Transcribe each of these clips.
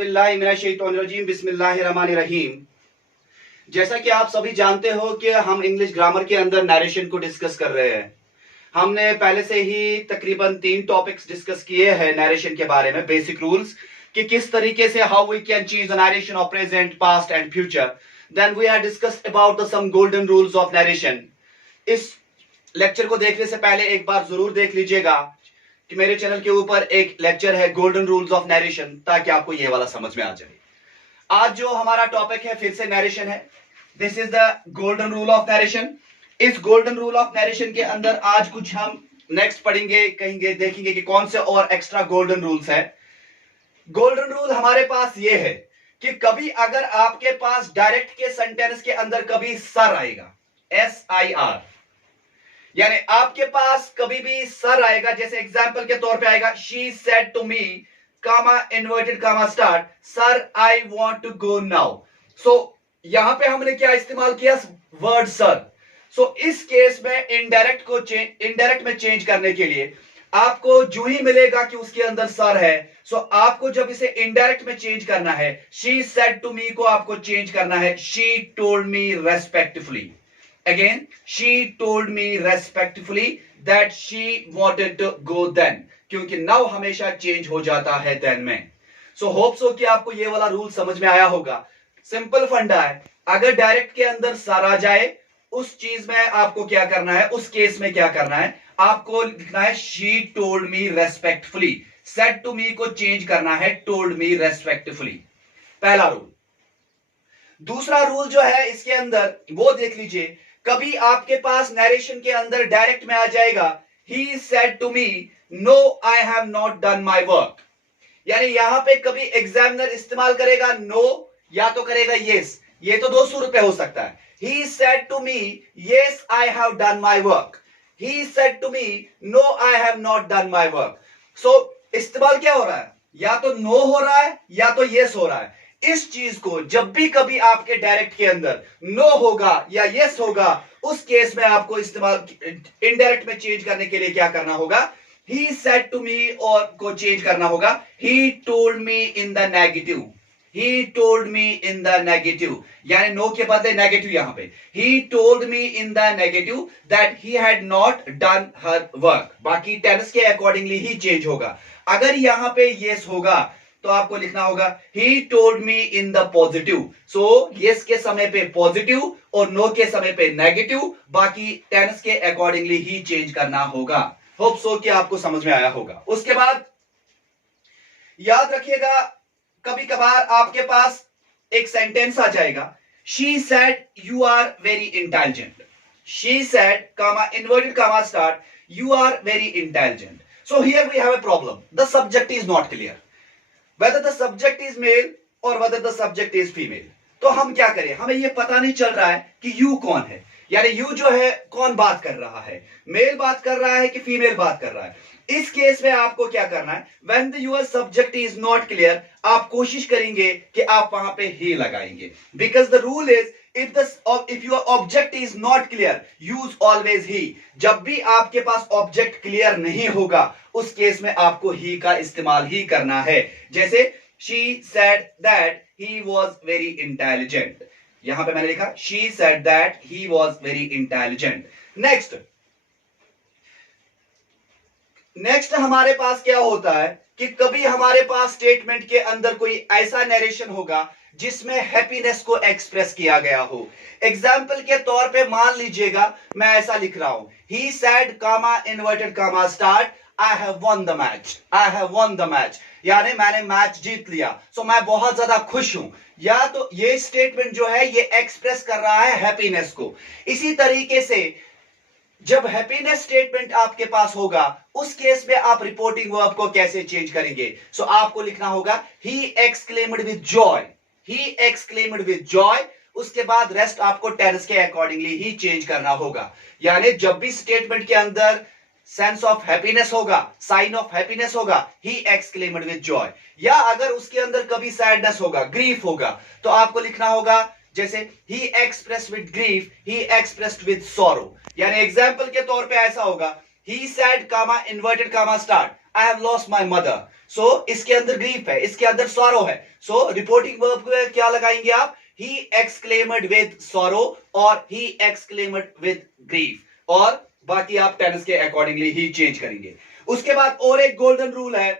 औज़ुबिल्लाहिमिनश्शैतानिर्रजीम बिस्मिल्लाहिर्रहमानिर्रहीम। जैसा कि आप सभी जानते हो कि हम इंग्लिश ग्रामर के अंदर नरेशन को डिस्कस कर रहे हैं। हमने पहले से ही तकरीबन 3 टॉपिक्स डिस्कस किए हैं नरेशन के बारे में, बेसिक रूल्स कि किस तरीके से how we can change the narration of present, past and future. Then we have discussed about the some golden rules of narration. इस लेक्चर को देखने से पहले एक बार जरूर देख लीजिएगा कि मेरे चैनल के ऊपर एक लेक्चर है गोल्डन रूल्स ऑफ नरेशन, ताकि आपको ये वाला समझ में आ जाए। आज जो हमारा टॉपिक है फिर से नरेशन है। This is the golden rule of narration. इस गोल्डन रूल ऑफ नरेशन के अंदर आज कुछ हम नेक्स्ट पढ़ेंगे, कहेंगे, देखेंगे कि कौन से और एक्स्ट्रा गोल्डन रूल्स है। गोल्डन रूल हमारे पास ये है कि कभी अगर आपके पास डायरेक्ट के सेंटेंस के अंदर कभी सर आएगा, SIR, यानी आपके पास कभी भी सर आएगा, जैसे एग्जाम्पल के तौर पे आएगा she said to me, comma inverted comma start, sir I want to go now. So यहां पे हमने क्या इस्तेमाल किया, वर्ड सर। सो इस केस में इनडायरेक्ट में चेंज करने के लिए आपको जो ही मिलेगा कि उसके अंदर सर है, सो आपको जब इसे इनडायरेक्ट में चेंज करना है, शी सेड टू मी को आपको चेंज करना है she told me respectfully. Again, she told me respectfully that she wanted to go then, क्योंकि now हमेशा चेंज हो जाता है then में। So hope so कि आपको ये वाला रूल समझ में आया होगा। सिंपल फंडा है, अगर डायरेक्ट के अंदर सर आ जाए उस चीज में आपको क्या करना है, उस केस में क्या करना है, आपको लिखना है she told me respectfully। said to me को चेंज करना है told me respectfully। पहला रूल। दूसरा रूल जो है इसके अंदर वो देख लीजिए, कभी आपके पास नरेशन के अंदर डायरेक्ट में आ जाएगा he said to me no I have not done my work, यानी यहां पे कभी एग्जामिनर इस्तेमाल करेगा no या तो करेगा yes। ये तो 200 रुपए हो सकता है। he said to me yes I have done my work, he said to me no I have not done my work। so इस्तेमाल क्या हो रहा है, या तो no हो रहा है या तो yes हो रहा है। इस चीज को जब भी कभी आपके डायरेक्ट के अंदर नो होगा या यस होगा, उस केस में आपको इस्तेमाल इनडायरेक्ट में चेंज करने के लिए क्या करना होगा, ही सेड टू मी और को चेंज करना होगा he told me in the negative. He told me in the negative, यानी नो के बदले नेगेटिव यहां पे, he told me in the negative that he had not done her work. बाकी टेंस के अकॉर्डिंगली ही चेंज होगा। अगर यहां पे यस होगा तो आपको लिखना होगा he told me in the positive। so yes के समय पे पॉजिटिव और no के समय पे नेगेटिव, बाकी टेंस के अकॉर्डिंगली ही चेंज करना होगा। होप सो कि आपको समझ में आया होगा। उसके बाद याद रखिएगा, कभी कभार आपके पास एक सेंटेंस आ जाएगा she said you are very intelligent। she said comma inverted comma start you are very intelligent। so here we have a problem, the subject is not clear whether the subject is male or whether the subject is female। तो हम क्या करें, हमें ये पता नहीं चल रहा है कि यू कौन है, यानी यू जो है कौन बात कर रहा है, मेल बात कर रहा है कि फीमेल बात कर रहा है। इस केस में आपको क्या करना है, when the your subject is not clear, आप कोशिश करेंगे कि आप वहां पे he लगाएंगे, because the rule is if your object is not clear use always he। जब भी आपके पास ऑब्जेक्ट क्लियर नहीं होगा उस केस में आपको he का इस्तेमाल ही करना है। जैसे she said that he was very intelligent, यहां पे मैंने लिखा she said that he was very intelligent। Next हमारे पास क्या होता है कि कभी हमारे पास स्टेटमेंट के अंदर कोई ऐसा नरेशन होगा जिसमें हैप्पीनेस को एक्सप्रेस किया गया हो। एग्जाम्पल के तौर पे मान लीजिएगा मैं ऐसा लिख रहा हूं he said comma inverted comma start I have won the match, I have won the match, यानी मैंने मैच जीत लिया, सो मैं बहुत ज्यादा खुश हूं। या तो ये स्टेटमेंट जो है ये एक्सप्रेस कर रहा है हैप्पीनेस को। इसी तरीके से जब हैप्पीनेस स्टेटमेंट आपके पास होगा उस केस में आप रिपोर्टिंग वर्ब को कैसे चेंज करेंगे, सो आपको लिखना होगा he exclaimed with joy, he exclaimed with joy। उसके बाद रेस्ट आपको टेंस के अकॉर्डिंगली ही चेंज करना होगा। यानी जब भी स्टेटमेंट के अंदर सेंस ऑफ हैप्पीनेस होगा, साइन ऑफ हैप्पीनेस होगा, he exclaimed with joy। या अगर उसके अंदर कभी सैडनेस होगा, ग्रीफ होगा, तो आपको लिखना होगा जैसे he expressed with grief, he expressed with sorrow। यानी एग्जाम्पल के तौर पे ऐसा होगा he said comma inverted comma start I have lost my mother. So इसके अंदर ग्रीफ है, इसके अंदर सॉरो है। सो रिपोर्टिंग वर्ब को क्या लगाएंगे आप? ही एक्सक्लेमड विद सॉरो और ही एक्सक्लेमड विद ग्रीफ, और बाकी आप टेंस के अकॉर्डिंगली ही चेंज करेंगे। उसके बाद और एक गोल्डन रूल है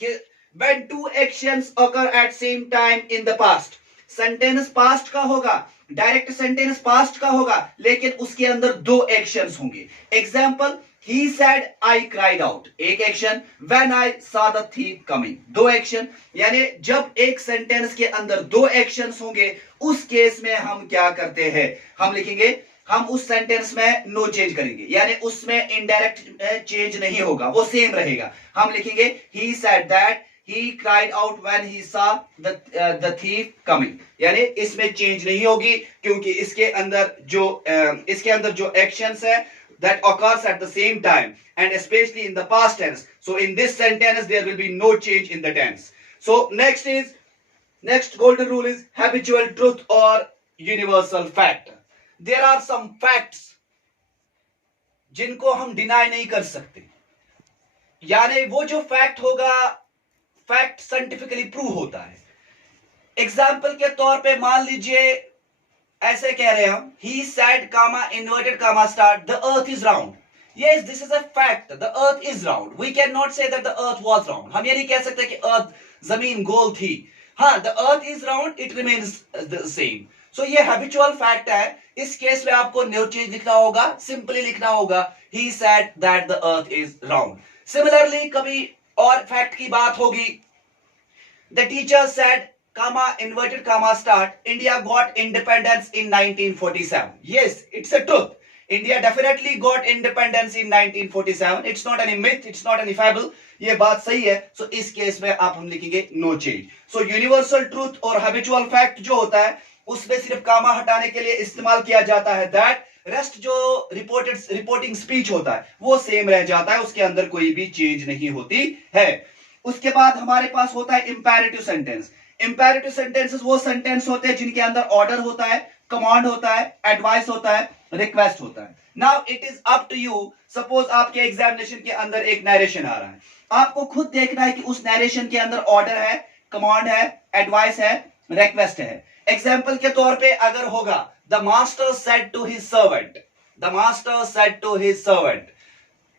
कि when two actions occur at same time in the past, sentence past का होगा, डायरेक्ट सेंटेंस पास्ट का होगा, लेकिन उसके अंदर दो एक्शंस होंगे। Example, he said I cried out, एक action, when I saw the thief coming, दो एक्शन। यानी जब एक सेंटेंस के अंदर दो एक्शंस होंगे, उस केस में हम क्या करते हैं? हम लिखेंगे, हम उस सेंटेंस में नो चेंज करेंगे, यानी उसमें इनडायरेक्ट चेंज नहीं होगा, वो सेम रहेगा। हम लिखेंगे he said that he cried out when he saw the thief coming, यानी इसमें चेंज नहीं होगी, क्योंकि इसके अंदर जो एक्शंस है that occurs at the same time and especially in the past tense. So in this sentence there will be no change in the tense. So next golden rule is habitual truth or universal fact. There are some facts जिनको हम deny नहीं कर सकते, यानी वो जो fact होगा, fact scientifically prove होता है। एग्जाम्पल के तौर पे मान लीजिए ऐसे कह रहे हैं हम, he said comma inverted comma start the earth is round. Yes, this is a fact, the earth is round. We cannot say that the earth was round. हम ये नहीं कह सकते कि earth जमीन गोल थी। हाँ, the earth is round, it remains the same. So ये habitual fact है। इस केस में आपको no change लिखना होगा, सिंपली लिखना होगा he said that the earth is round. Similarly कभी और फैक्ट की बात होगी, the teacher said comma inverted comma start India got independence in 1947. Yes, it's a truth. India definitely got independence in 1947. It's not any myth, it's not any fable. ये बात सही है। सो इस केस में आप हम लिखेंगे no change. So universal truth और हैबिचुअल फैक्ट जो होता है, उसमें सिर्फ कामा हटाने के लिए इस्तेमाल किया जाता है दैट, रेस्ट जो रिपोर्टिंग स्पीच होता है वो सेम रह जाता है, उसके अंदर कोई भी चेंज नहीं होती है। उसके बाद हमारे पास होता है इंपैरेटिव सेंटेंस। इंपैरेटिव सेंटेंसेस वो सेंटेंस होते हैं जिनके अंदर ऑर्डर होता है, कमांड होता है, एडवाइस होता है, रिक्वेस्ट होता है। Now it is up to you, suppose आपके एग्जामिनेशन के अंदर एक नरेशन आ रहा है, आपको खुद देखना है कि उस नरेशन के अंदर ऑर्डर है, कमांड है, एडवाइस है, रिक्वेस्ट है। एग्जाम्पल के तौर पे अगर होगा the master said to his servant, the master said to his servant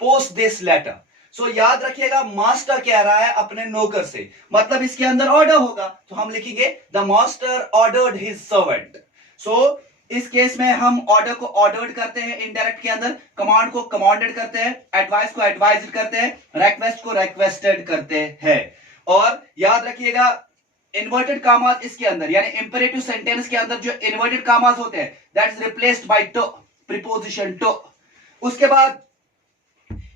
post this letter. So याद रखिएगा, मास्टर कह रहा है अपने नौकर से, मतलब इसके अंदर ऑर्डर होगा, तो हम लिखेंगे the master ordered his servant. So इस केस में हम ऑर्डर को ऑर्डर्ड करते हैं इनडायरेक्ट के अंदर, कमांड को कमांडेड करते हैं, एडवाइस को एडवाइज्ड करते हैं, रिक्वेस्ट को रिक्वेस्टेड करते हैं। और याद रखिएगा इन्वर्टेड कामास इसके अंदर, यानी इंपेरेटिव सेंटेंस के अंदर जो इन्वर्टेड कामास होते हैं that is replaced by to, preposition to. उसके बाद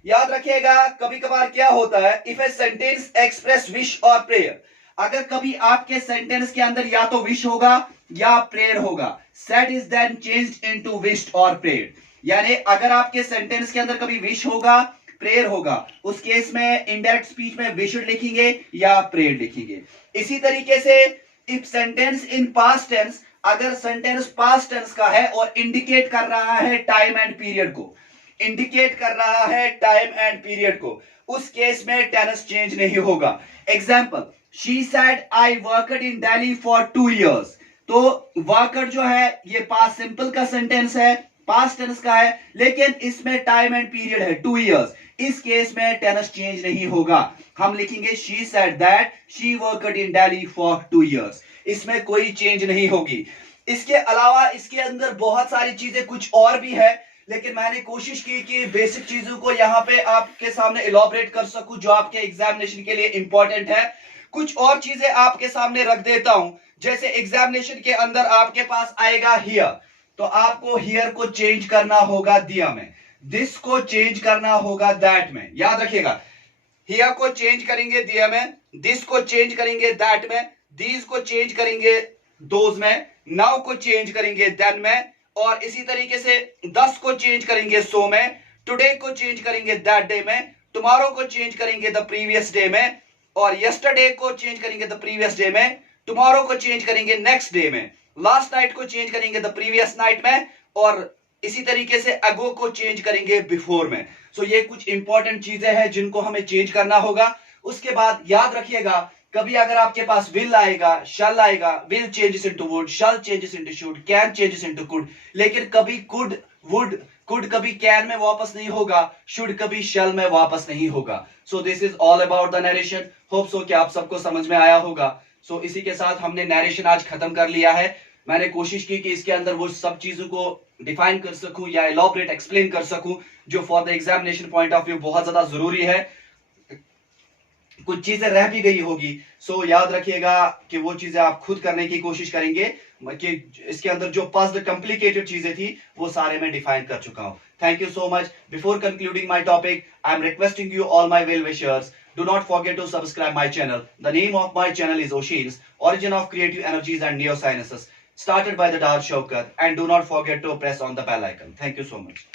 याद रखिएगा कभी कभार क्या होता है, if a sentence express wish और प्रेयर, अगर कभी आपके सेंटेंस के अंदर या तो विश होगा या प्रेयर होगा, said is then changed into wished और प्रेयर्ड, यानी अगर आपके सेंटेंस के अंदर कभी विश होगा, प्रेयर होगा, उस केस में इनडायरेक्ट स्पीच में विश्ड लिखेंगे या प्रेयर्ड लिखेंगे। इसी तरीके से if sentence in past tense, अगर सेंटेंस पास्ट टेंस का है और इंडिकेट कर रहा है टाइम एंड पीरियड को, इंडिकेट कर रहा है टाइम एंड पीरियड को, उस केस में टेंस चेंज नहीं होगा। Example, she said I worked in Delhi for 2 years। तो वर्कड जो है ये पास्ट सिंपल का सेंटेंस है, पास्ट टेंस का है, लेकिन इसमें टाइम एंड पीरियड है 2 years। इस केस में टेंस चेंज नहीं होगा, हम लिखेंगे she said that she worked in Delhi for 2 years। इसमें कोई चेंज नहीं होगी। इसके अलावा इसके अंदर बहुत सारी चीजें कुछ और भी है, लेकिन मैंने कोशिश की कि बेसिक चीजों को यहाँ पे आपके सामने इलॉबरेट कर सकूं जो आपके एग्जामिनेशन के लिए इंपॉर्टेंट है। कुछ और चीजें आपके सामने रख देता हूं, जैसे एग्जामिनेशन के अंदर आपके पास आएगा हियर, तो आपको हियर को चेंज करना होगा दिया में, दिस को चेंज करना होगा दैट में। याद रखिएगा, हियर को चेंज करेंगे दिया में, दिस को चेंज करेंगे दैट में, दीज को चेंज करेंगे दोज में, नाउ को चेंज करेंगे देन में, और इसी तरीके से 10 को चेंज करेंगे सो में, टुडे को चेंज करेंगे दैट डे में, टुमारो को चेंज करेंगे द प्रीवियस डे में, और यस्टरडे को चेंज करेंगे द प्रीवियस डे में, टुमारो को चेंज करेंगे नेक्स्ट डे में, लास्ट नाइट को चेंज करेंगे द प्रीवियस नाइट में, और इसी तरीके से अगो को चेंज करेंगे बिफोर में। सो ये कुछ इंपॉर्टेंट चीजें हैं जिनको हमें चेंज करना होगा। उसके बाद याद रखिएगा, कभी अगर आपके पास विल आएगा, शल आएगा, will changes into would, shall changes into should, can changes into could, लेकिन कभी कुड, वुड, कुड कभी कैन में वापस नहीं होगा, शुड कभी शल में वापस नहीं होगा। So this is all about the narration. Hope so कि आप सबको समझ में आया होगा। सो इसी के साथ हमने नरेशन आज खत्म कर लिया है। मैंने कोशिश की कि इसके अंदर वो सब चीजों को डिफाइन कर सकूं या एलॉबरेट एक्सप्लेन कर सकूं जो for the examination point of view बहुत ज्यादा जरूरी है। कुछ चीजें रह भी गई होगी, सो याद रखिएगा कि वो चीजें आप खुद करने की कोशिश करेंगे कि इसके अंदर जो पज्ड कॉम्प्लिकेटेड चीजें थी वो सारे मैं डिफाइन कर चुका हूं। Thank you so much. Before concluding my topic, I am requesting you all my well wishers, do not forget to subscribe my channel. The name of my channel is Oshins, Origin of Creative Energies and Neosciences, started by the Dar Shaukat, and do not forget to press on the bell icon. Thank you so much.